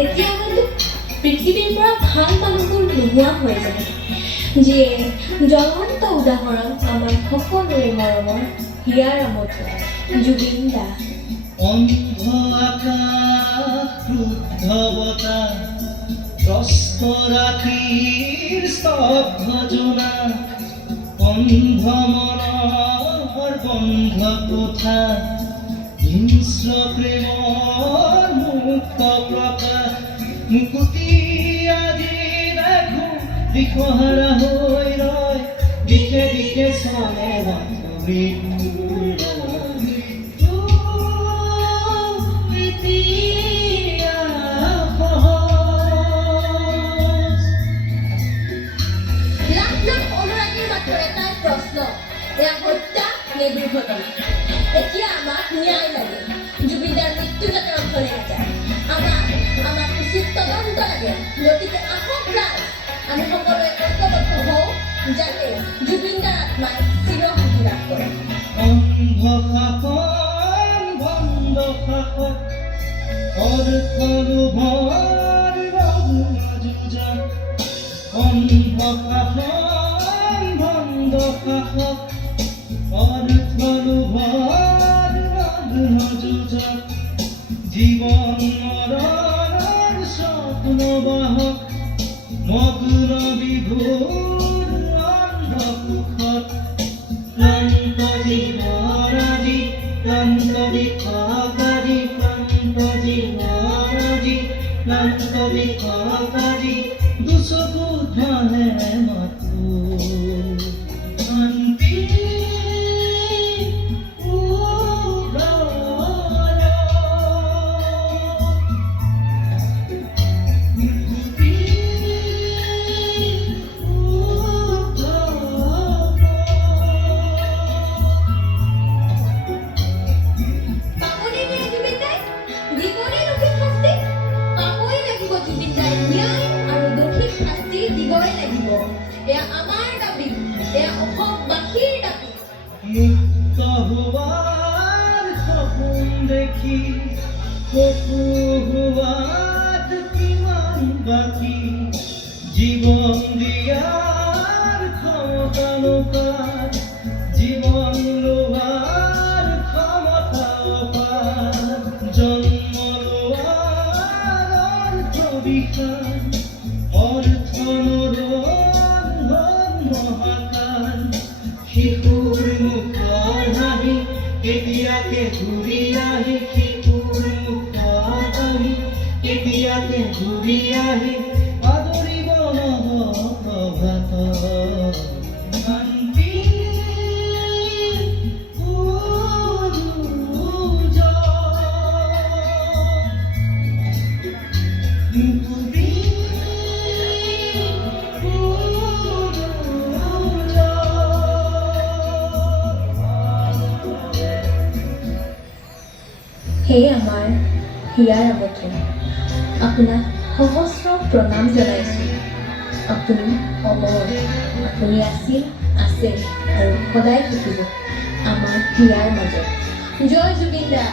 তেতিয়া হয়তো পৃথিৱীৰ পৰা ভাল মানুহবোৰ নোহোৱা হৈ যায়, যিয়ে জ্বলন্ত উদাহৰণ আমাৰ সকলোৰে মৰমৰ হিয়াৰ আমঠু জুবিন দা। অন্ধ আকাশ ক্ৰুদ্ধ বতাহ ত্ৰস্ত ৰাতিৰ স্তব্ধ জোনা অন্ধ মনৰ বন্ধ কোঠা হিংস্ৰ প্ৰেমৰ মুক্ত প্ৰকাশ মুকুতি আজি দেখো দিশহাৰা হৈ ৰয় দিশে দিশে চলে দুৰ্ঘটনা এতিয়া আমাক ন্যায় লাগে, জুবিনদাৰ মৃত্যু যাতে অৰ্থলে নাযায়, আমাক উচিত তদন্ত লাগে। গতিকে আহক ৰাজ, আমি সকলোৱে ঐক্যবদ্ধ হওঁ যাতে জুবিনদাৰ আত্মাই চিৰশান্তি লাভ কৰে। অন্ধ শাসন ভণ্ড শাসক অৰ্থলোভৰ যুঁজান অন্ধ শাসন ভণ্ড শাসক জীবন মরণের স্বপ্ন বাহক মগ্ন বিভোর অন্ধকুখত ক্লান্ত জীবনাজি ক্লান্ত বিক্ষাকাজি ক্লান্ত জীবনাজি ক্লান্ত বিক্ষাকাজি দুচকু ধানে মাতু শান্তি মুক্ত হওয়ার সপন দেখি কপু হওয়ার কিমান বাকি জীবন দিয়ার ক্ষমতা নকার জীবন লোহার ক্ষমতা অপার জন্ম লোহার অর্থ বিকার অর্থ মহাকার শিশুর মুখৰ হাঁহি কেতিয়াকে ঘূৰি আহি শিশুৰ মুখৰ হাঁহি কেতিয়াকে ঘূৰি আহি আদৰিব নৱপ্ৰভাত শান্তি হে আমাৰ হিয়াৰ আমঠু, আপোনাক সহস্ৰ প্ৰণাম জনাইছোঁ। আপুনি অমৰ, আপুনি আছিল, আছে আৰু সদায় থাকিব আমাৰ হিয়াৰ মাজত। জয় জুবিন দা।